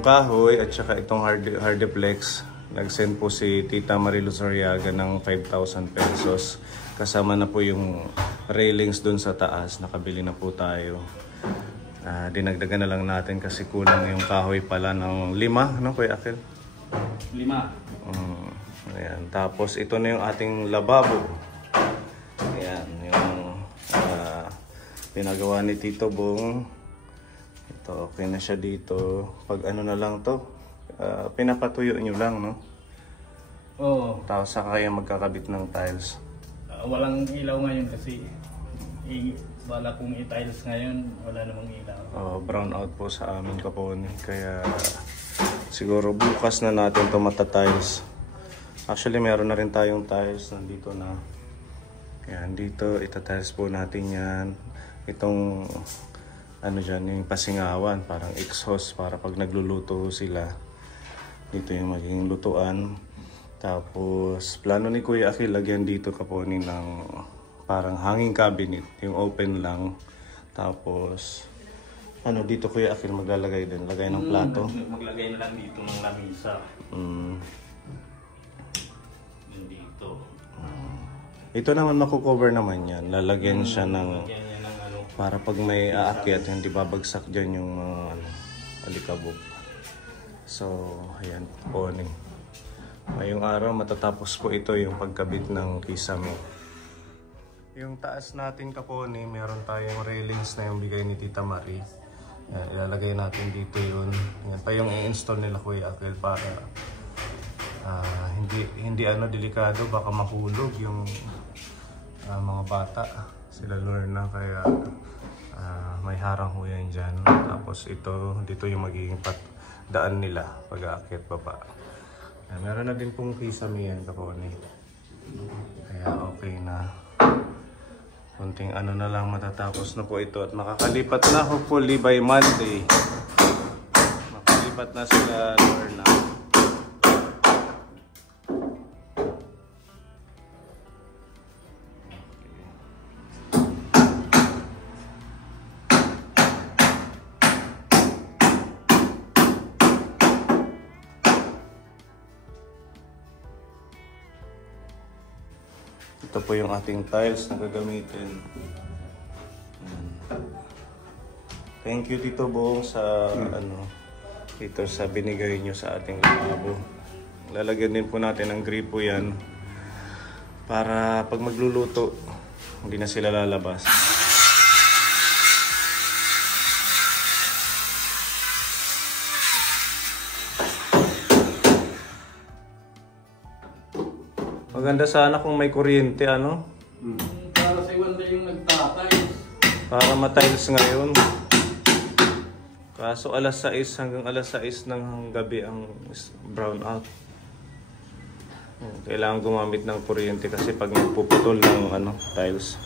Itong kahoy at saka itong hardiplex, nag-send po si Tita Marilu Soriaga ng 5,000 pesos. Kasama na po yung railings dun sa taas. Nakabili na po tayo. Dinagdagan na lang natin kasi kulang yung kahoy pala ng 5. Ano Kuya Akil? 5. Ayan. Tapos ito na yung ating lababo. Ayan. Yung pinagawa ni Tito Bong. Ito, okay na siya dito. Pag ano na lang to, pinapatuyo nyo lang, no? Oo. Tapos saka kayo magkakabit ng tiles. Walang ilaw ngayon kasi wala kong i-tiles ngayon, wala namang ilaw. Brown out po sa amin Kaponi. Kaya siguro bukas na natin to mata-tiles. Actually, meron na rin tayong tiles. Nandito na. Yan, dito ita-tiles po natin yan. Itong ano dyan, yung pasingawan, parang exhaust para pag nagluluto sila. Dito yung magiging lutuan. Tapos plano ni Kuya Akil lagyan dito Kaponi ng parang hanging cabinet, yung open lang. Tapos ano dito Kuya Akil maglalagay din, lagay ng plato. Maglagay na lang dito ng lamisa. Dito. Ito naman makukover naman yan. Lalagyan siya ng para pag may aakyat, hindi babagsak dyan yung alikabok. So, ayan, Kaponi. Ngayong araw, matatapos po ito yung pagkabit ng kisame. Yung taas natin Kaponi, meron tayong railings na yung bigay ni Tita Marie. Ilalagay natin dito yun. Yan pa yung i-install nila Kuya Akil para hindi delikado, baka mahulog yung mga bata. Sila Lorna, kaya may harang ho yan dyan. Tapos dito yung magiging daan nila pag-aakyat baba. Meron na din pong kisame yan Kaponi. Kaya okay na. Kunting ano na lang, matatapos na po ito at makakalipat na hopefully by Monday. Makalipat na sila Lorna. Ito po yung ating tiles na gagamitin. Thank you Tito Bong sa dito sa binigay nyo sa ating lababo. Lalagyan din po natin ng gripo yan para pag magluluto hindi na sila lalabas. Maganda sana kung may kuryente, ano? Para sa iwan na yung nagtatiles. Para matiles ngayon. Kaso alas 6 hanggang alas 6 ng gabi ang brown out. Kailangan gumamit ng kuryente kasi pag nagpuputol ng tiles.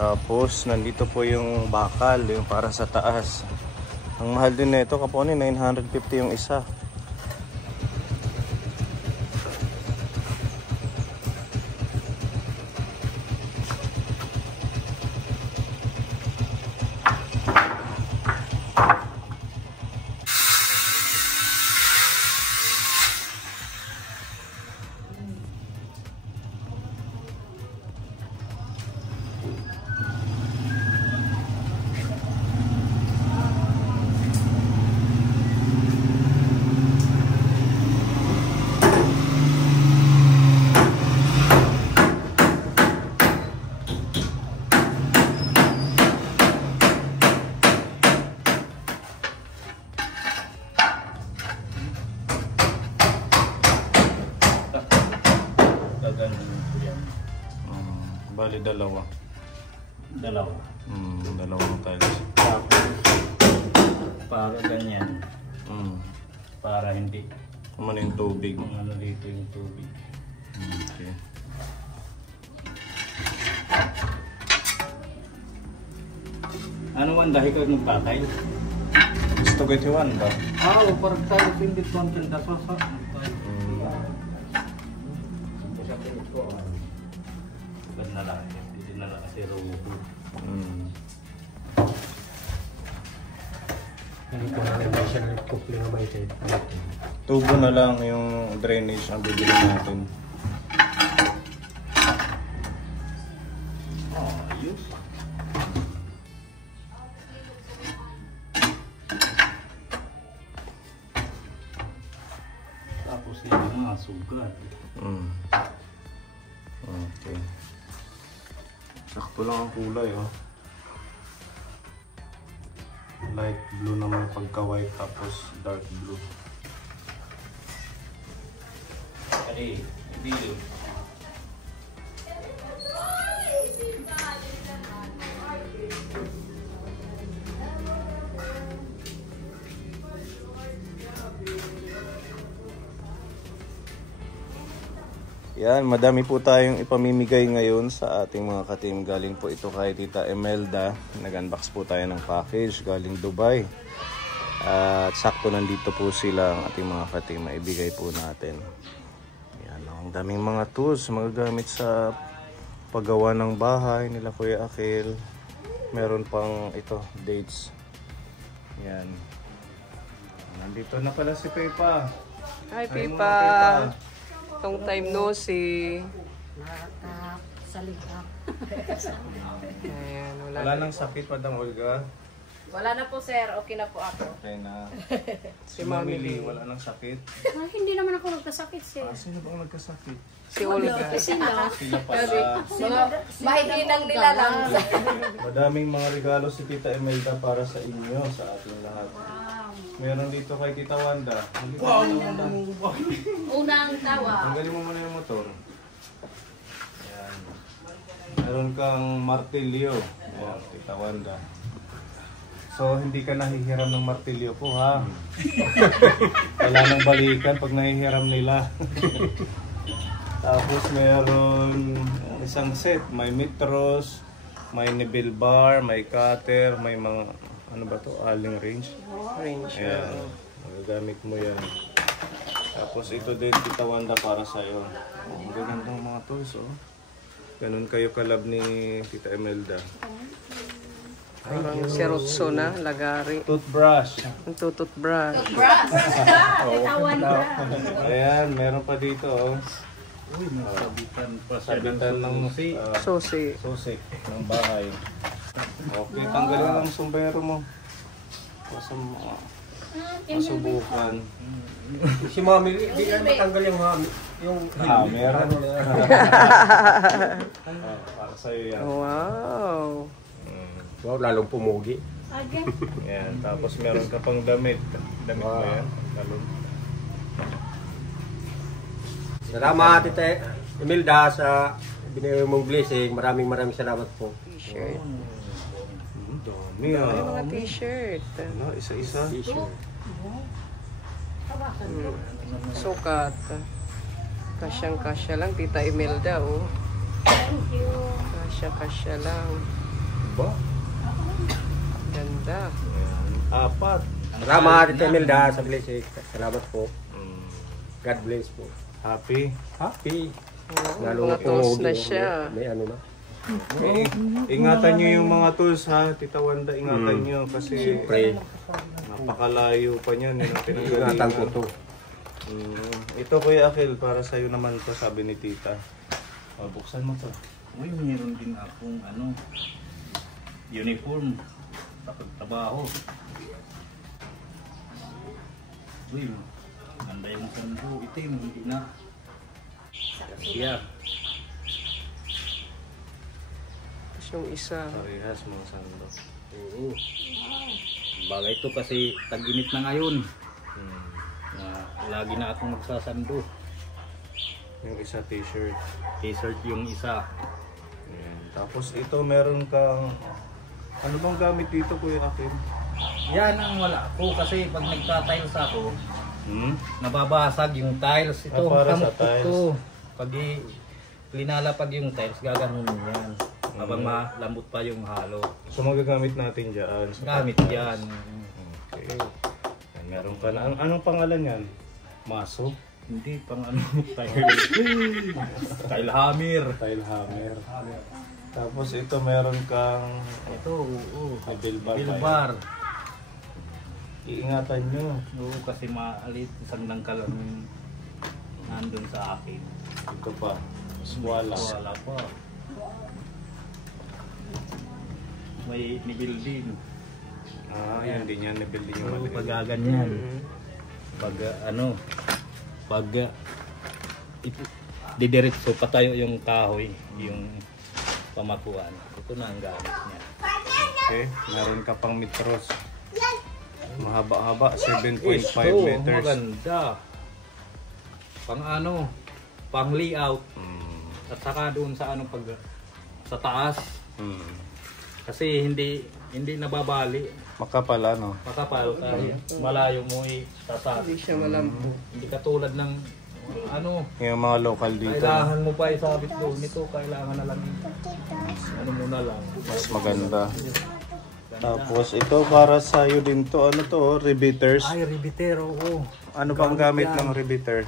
Tapos, nandito po yung bakal, yung para sa taas. Ang mahal din nito Kaponi, 950 yung isa. Bali dalawa. Dalawang tiles. Tapos, para ganyan. Para hindi. Ano yung tubig? Ano dito yung tubig. Okay. Ano Wanda hikag ng patay. Gusto ko ito Wanda. Parang tayo pindit konten daso sa. Na lang, hindi na lang kasi robo. Tubo na lang yung drainage ang bibili natin. Ayos. Tapos yung mga sugat. Okay. Sakto lang ang kulay, oh. Light blue naman pagka-white tapos dark blue. Ay, hindi yun. Yan, madami po tayong ipamimigay ngayon sa ating mga ka-team. Galing po ito kay Tita Imelda. Nag-unbox po tayo ng package galing Dubai. At sakto nandito po sila ang ating mga ka-team. Maibigay po natin. Yan, ang daming mga tools, magagamit sa paggawa ng bahay nila Kuya Akil. Meron pang ito, dates. Yan. Nandito na pala si Pepa. Hi, Hi, Pipa. Pepa. Long time no see. Sa ligap. Ayan, Wala nang sakit, Madam Olga. Wala na po, sir. Okay na po ako. Okay na. Si Si Mami Mami Lee, Lee. wala nang sakit. Hindi naman ako nagkasakit, sir. Sino bang nagkasakit? Si Olga. Sino? Sila pala. Mahihinang nila lang. Madaming mga regalo si Tita Imelda para sa inyo, sa ating lahat. Meron dito kay Tita Wanda. Wow! Unang tawa. Tanggalin mo muna yung motor. Ayan. Meron kang martilyo. Ayan, Tita Wanda. So, hindi ka nahihiram ng martilyo ko, ha? Wala nang balikan pag nahihiram nila. Tapos meron isang set. May mitros, may nibble bar, may cutter, may mga, ano ba to? Aling range. Range. Ayan. Magagamit mo yan. Tapos ito din, Tita Wanda, para sa'yo. Ang gagandang mga tools, oh. Ganun kayo kalab ni Tita Imelda. Parang serotso na, lagari. Toothbrush. Ang tututbrush. Ayan, meron pa dito, oh. Uy, nasabitan pa siya Sabitan ng Susi. susik ng bahay. Okay, tanggalin lang ang sombrero mo. Kasi masubukan. Si Mami, di yan matanggal yung Mami. Yung Meron. Para sa'yo yan. Wow. wow, lalong pumugi. Ayan, tapos meron ka pang damit. Damit mo yan. Talon. Salamat, Tita Imelda, sa binigay mong blessing. Maraming salamat po. T-shirt. Dami, May ah. mga t-shirt. Ano, isa-isa. T-shirt. Sukat. Kasyang-kasya lang, Tita Imelda, oh. Kasya-kasya lang. Ba? Ganda. Ayan. Apat. Salamat, Tita Imelda, sa blessing. Salamat po. God bless po. Happy. Happy. Mga tools na siya. May ano na. Okay. Ingatan nyo yung mga tools, ha, Tita Wanda. Ingatan nyo kasi Siyempre, napakalayo pa niyan. ingatan ko to. Ito, Kuya Akil, para sa'yo naman to, sabi ni Tita. O, buksan mo to. Uy, mayroon din akong uniform sa pagtrabaho. Uy, ganda yung sando. Itim, hindi na. Kasiya. Tapos yung isa. Parehas mga sando. Oo. Bagay ito kasi tag-init na ngayon. Lagi na akong magsasando. Yung isa t-shirt. T-shirt yung isa. Ayan. Tapos ito meron kang... Ano bang gamit dito, Kuya Akil? Yan ang wala ko kasi pag nagtatiles ako, nababasag yung tiles. Ito, Para sa kamot tiles. ito. Pag linalapag yung tiles, gaganon yan. habang malambot pa yung halo. So magagamit natin dyan. Gamit yan. Okay. Yan, meron ka na. Anong pangalan yan? Maso? Hindi, pang ano, tile hammer. Tile hammer. Tapos ito meron kang Ito, oo. bilbar. Bilbar. Iingatan nyo. Oo, kasi maalit, isang nangkal ang nandun sa akin. Ito pa. Wala. Wala pa. May nibuilding. Yan din yan. Nabuilding yung Oo, maliit. pag ganyan. Pag didiretso patayo yung kahoy, yung pamakuan. Ito na ang gamit niya. Okay. Meron ka pang metros. Mahaba-haba. 7.5 Ito, meters. maganda. Pang ano, pang layout. At saka doon sa ano pag sa taas. Kasi hindi nababali. Makapal ano? Makapal kahit malayo mo isasabit. Hindi siya malampo. Hindi katulad ng ano, Yung mga local dito. kailangan mo pa isabit doon. Ito kailangan na lang ano mo na lang. Mas maganda. Tapos ito para sa'yo din to. Ano to? Riveters. Ay, rivetero, oo. Ano bang gamit ng riveter?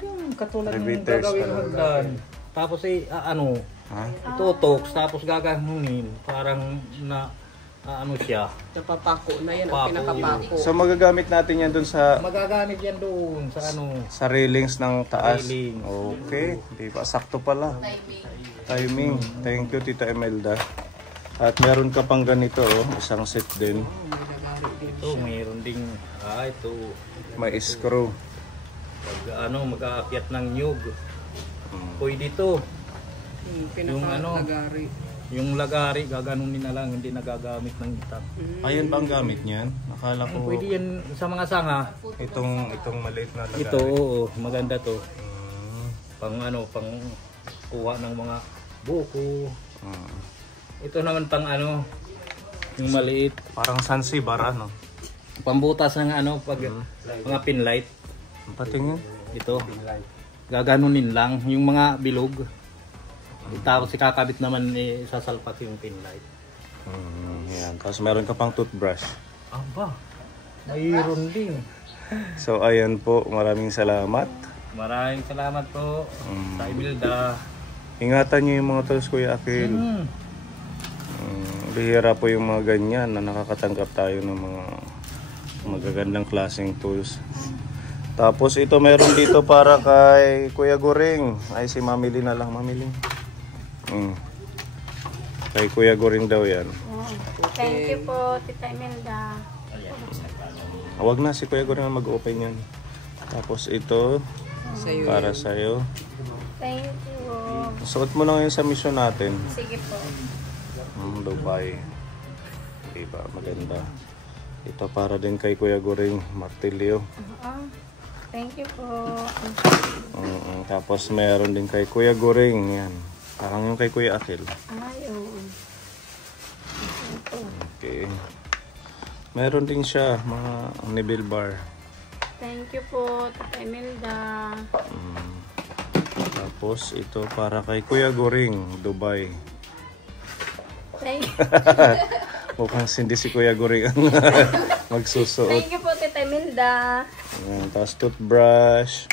Yung katulad ng Riveters gagawin talaga. hagdan. Tapos ano, Ha? itutoks, tapos gaganunin. Parang na ano siya. Napapako na yan, ang Pako. pinakapako. So magagamit natin yan dun sa Magagamit yan doon sa ano. railings ng taas. Railings. Okay. Di ba? Sakto pala. Timing. Thank you, Tita Imelda. At meron ka pang ganito, oh. Isang set din. Ito, mayroon ding, ito. May screw. Pag ano, mag-aakyat ng nyug. Pwede ito. Yung ano, pinaka-lagari. Yung lagari, gaganunin na lang, hindi nagagamit ng itak. Ayun ba ang gamit niyan? Akala ko Pwede yan sa mga sanga. itong maliit na lagari. Ito, oo, maganda to. Pang ano, pang kuha ng mga buko. Ito naman pang ano, yung maliit. Parang Zanzibar, ano? Pambutas ng ano, pag mga pinlight. Patingin. Ito, gaganunin lang. Yung mga bilog. Tapos ikakabit naman, sasalpak yung pinlight. Yan. Tapos meron ka pang toothbrush. Aba, mayroon din. So ayan po, maraming salamat. Maraming salamat po sa Imelda. Ingatan niyo yung mga tools, Kuya Akil. Bihira po yung mga ganyan na nakakatanggap tayo ng mga magagandang klaseng tools. Tapos ito meron dito para kay Kuya Goring. Ay si Mamili na lang, Mamili. Kay Kuya Goring daw yan. Thank you po, Tita Imelda. Huwag na si Kuya Goring mag-open yan. Tapos ito Sa'yo para sa'yo. Thank you. Suot mo na ngayon sa mission natin. Sige po. Dubai. Diba? Maganda. Ito para din kay Kuya Goring, martilyo. Thank you po. Tapos meron din kay Kuya Goring. Yan. Parang yung kay Kuya Akil. Ay, oo. Okay. Meron din siya, mga nibble bar. Thank you po, Tita Imelda. Tapos ito para kay Kuya Goring, Dubai. Thank Mukhang hindi si Kuya Goring ang magsusuot. you po, Tita Imelda. Yan. Tapos toothbrush.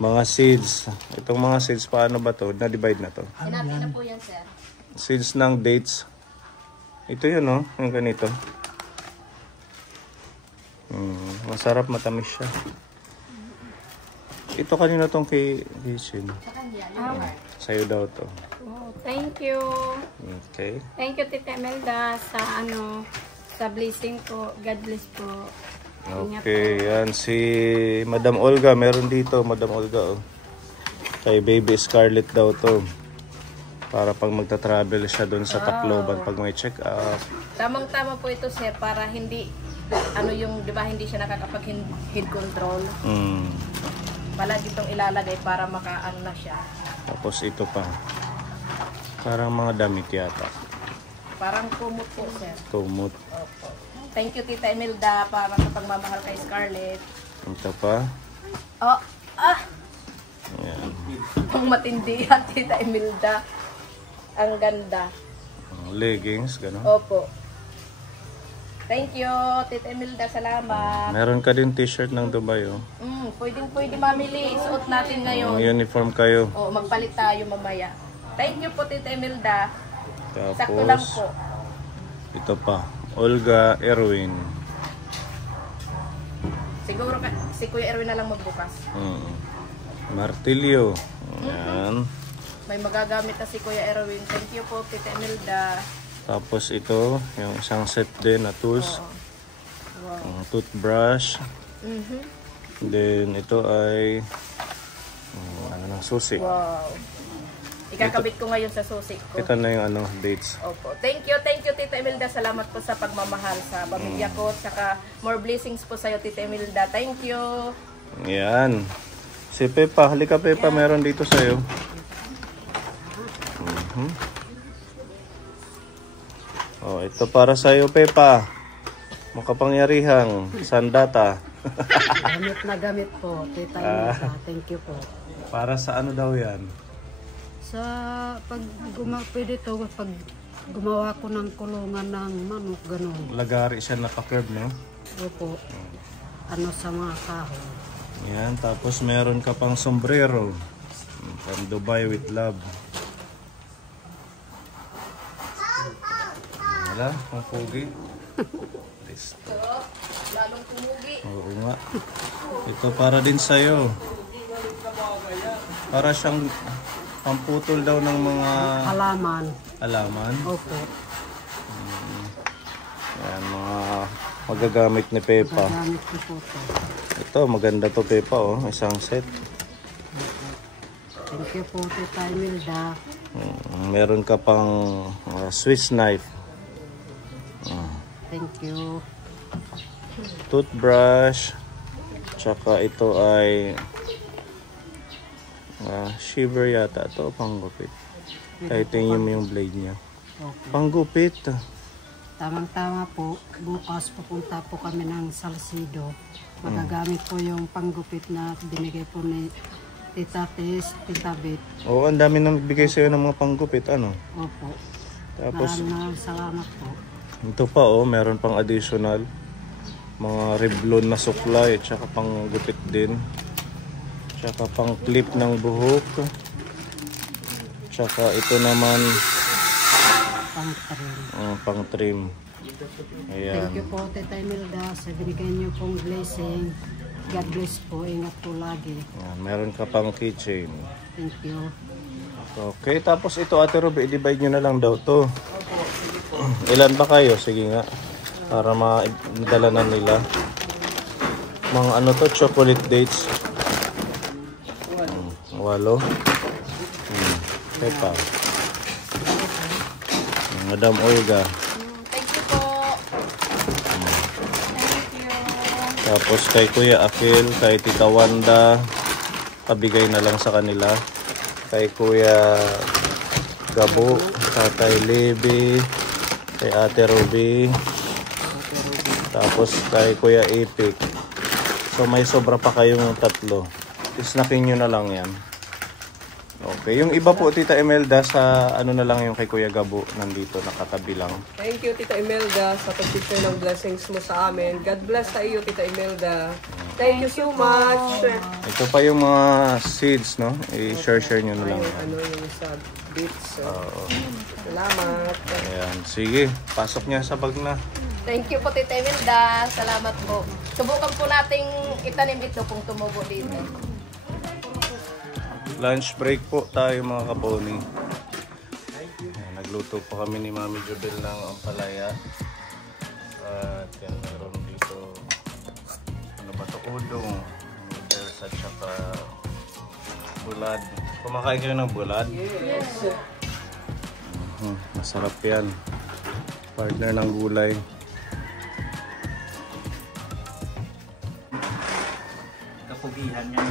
Mga seeds. Itong mga seeds, paano ba to? Na-divide na to. Sinabi na po yan, sir. Seeds ng dates. Ito yun, no? Yung ganito. Masarap, matamis siya. Ito kanina tong kay Shin. Sa'yo daw to. Oh, thank you. Okay. Thank you, Tita Imelda, sa blessing po. God bless po. Ingat Okay, yan si Madam Olga, meron dito, Madam Olga, oh. Kay Baby Scarlett daw to. Para pag magta-travel siya doon sa Tacloban pag may check-up. Tamang-tama po ito, sir, para hindi, ano yung, di ba, hindi siya nakakapag-head control. Palagi itong ilalagay para maka-ano na siya. Tapos ito pa. Parang mga damit yata. Parang kumot po, sir. Tumot. Opo. Thank you, Tita Imelda, para sa pagmamahal kay Scarlett. Ito pa. Oh, Yan. ang matindi yan, Tita Imelda. Ang ganda. Leggings, gano'n. Opo. Thank you, Tita Imelda. Salamat. Meron ka din t-shirt ng Dubai, oh. Pwede mamili. Suot natin ngayon. Uniform kayo. Oo, magpalit tayo mamaya. Thank you po, Tita Imelda. Sakto lang Tapos, po. ito pa. Olga Erwin. Siguro si Kuya Erwin na lang magbukas. Martilyo. Ayan. May magagamit na si Kuya Erwin. Thank you po, Tita Imelda. Tapos ito, yung isang set din na tools. Toothbrush. Then ito ay ano ng susi. Wow. Ikakabit ko ngayon sa susi ko. Ito na yung ano, dates. Opo. Thank you, Tita Imelda. Salamat po sa pagmamahal sa pamilya ko. Saka more blessings po sa'yo, Tita Imelda. Thank you. Yan. Si Pepa, halika Pepa, meron dito sa'yo. Oh, ito para sa'yo Pepa. Makapangyarihang sandata. Gamit na gamit po, Tita Imelda. Thank you po. Para sa ano daw yan? Sa pwede to, pag gumawa ko ng kulungan ng manok, gano'n. Lagari siya naka-curve, no? Opo. Ano sa mga kahoy. Yan, tapos meron ka pang sombrero. From Dubai with love. Wala, ang pogi. So, lalong tumugi. Oo nga. Ito para din sa'yo. Para siyang pamputol daw ng mga halaman. Opo. Yan, mga magagamit ni Pepa. Gamit ko po to. Ito, maganda to Pepa, oh. Isang set. Thank you po, Tita Imelda. Meron ka pang Swiss knife. Thank you. Toothbrush. Tsaka ito ay shiver yata. Ito, panggupit. Titanium yung blade niya. Okay. Panggupit. Tamang-tama po, bukas pupunta po kami ng Salcido. Magagamit po yung panggupit na binigay po ni Tita Tess, Tita Bet. Oo, ang dami nang bigay sa'yo ng mga panggupit. Ano? Opo. Tapos, Maraming salamat po. ito pa, oh. Meron pang additional. Mga Revlon na suklay. Tsaka panggupit din. Tsaka pang clip ng buhok. Tsaka ito naman pang trim. Ayan. Thank you po, Tita Imelda, sa binigay niyo pong blessing. God bless po, ingat po lagi. Ayan, meron ka pang keychain. Thank you. Okay, tapos ito Ate Ruby, i-divide nyo na lang daw to. Ilan ba kayo? Sige nga. Para madala na nila. Mga ano to, chocolate dates. 8. Pepa. Madam Olga. Thank you po. Thank you. Tapos kay Kuya Akil, kay Tita Wanda, pabigay na lang sa kanila. Kay Kuya Gabo, Tatay Levi, kay Ate Ruby, tapos kay Kuya Ipik. So may sobra pa kayong 3. Isnakin nyo na lang yan. Okay, yung iba po Tita Imelda sa ano na lang yung kay Kuya Gabo nandito nakatabi lang. Thank you, Tita Imelda, sa pag-share ng blessings mo sa amin. God bless sa iyo, Tita Imelda. Thank you so much. Ito pa yung mga seeds, no? I-share nyo na lang. Ano yung sa bits. Salamat. Ayan, sige, pasok niya sa bag na. Thank you po, Tita Imelda. Salamat po. Subukan po nating itanim ito kung tumubo dito. Lunch break po tayo mga kaponi. Ayan, nagluto po kami ni Mami Jobel ng ampalaya. At yan, meron dito ano ba ito? Udong, noodles at saka bulad. Kumakain kayo ng bulad? Yes. Masarap yan. Partner ng gulay. Kapugihan niya.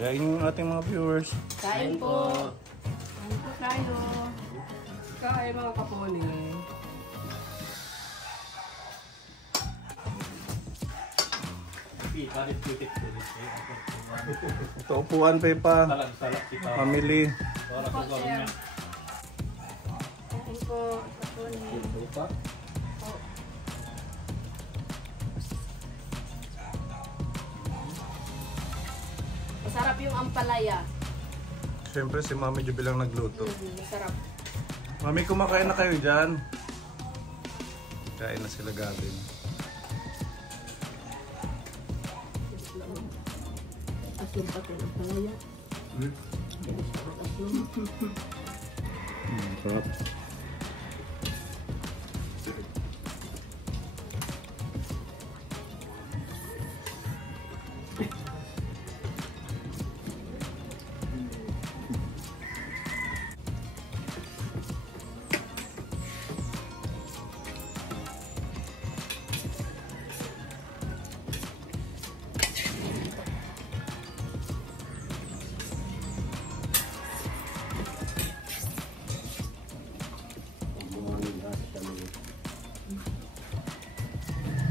Yain yung ating mga viewers. Kain po. Kain po tayo. Kain mga kaponi. Ito upuan Pepa. Family. Thank po. Masarap yung ampalaya. Siyempre si Mami Jubil lang nagluto. Masarap. Mami, kumakain na kayo dyan. Kain na sila Gavin. Asin pati ng palaya. Sarap.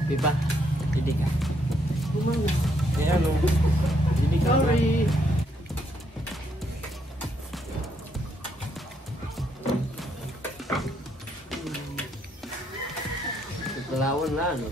Diba? Hindi ka. Gumana. Ayan o. Hindi ka. Sorry. Pagkalawan na ano.